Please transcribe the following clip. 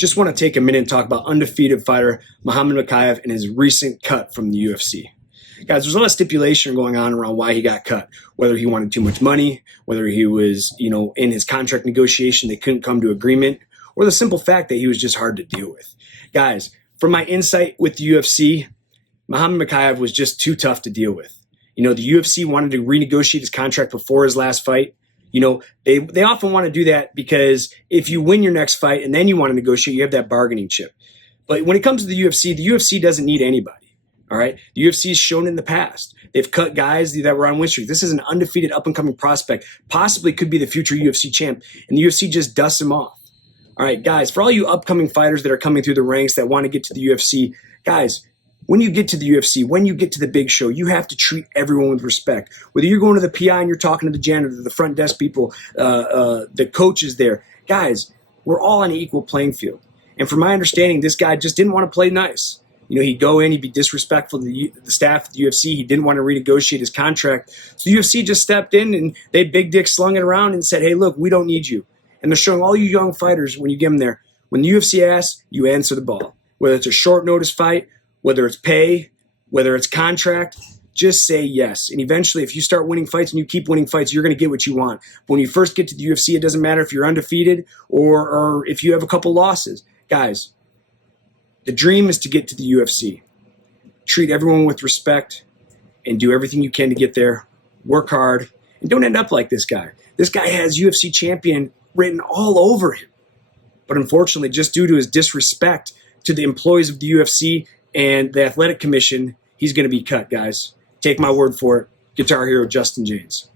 just want to take a minute and talk about undefeated fighter Muhammad Mokaev and his recent cut from the UFC. Guys, there's a lot of stipulation going on around why he got cut, whether he wanted too much money, whether he was, in his contract negotiation, they couldn't come to agreement, or the simple fact that he was just hard to deal with. Guys, from my insight with the UFC, Muhammad Mokaev was just too tough to deal with. The UFC wanted to renegotiate his contract before his last fight. They often want to do that because if you win your next fight and then you want to negotiate, you have that bargaining chip. But when it comes to the UFC doesn't need anybody. All right. The UFC has shown in the past. They've cut guys that were on win streak. This is an undefeated up-and-coming prospect, possibly could be the future UFC champ, and the UFC just dusts him off. All right, guys, for all you upcoming fighters that are coming through the ranks that want to get to the UFC, guys, when you get to the UFC, when you get to the big show, you have to treat everyone with respect. Whether you're going to the PI and you're talking to the janitor, the front desk people, the coaches there, guys, we're all on an equal playing field. And from my understanding, this guy just didn't want to play nice. He'd go in, he'd be disrespectful to the staff at the UFC. He didn't want to renegotiate his contract. So the UFC just stepped in and they big dick slung it around and said, hey, look, we don't need you. And they're showing all you young fighters when you get them there, when the UFC asks, you answer the ball. Whether it's a short notice fight, whether it's pay, whether it's contract, just say yes. And eventually, if you start winning fights and you keep winning fights, you're going to get what you want. But when you first get to the UFC, it doesn't matter if you're undefeated or if you have a couple losses. Guys, the dream is to get to the UFC. Treat everyone with respect and do everything you can to get there. Work hard and don't end up like this guy. This guy has UFC champion written all over him. But unfortunately, just due to his disrespect to the employees of the UFC and the Athletic Commission, he's going to be cut, guys. Take my word for it. Guitar Hero Justin Jaynes.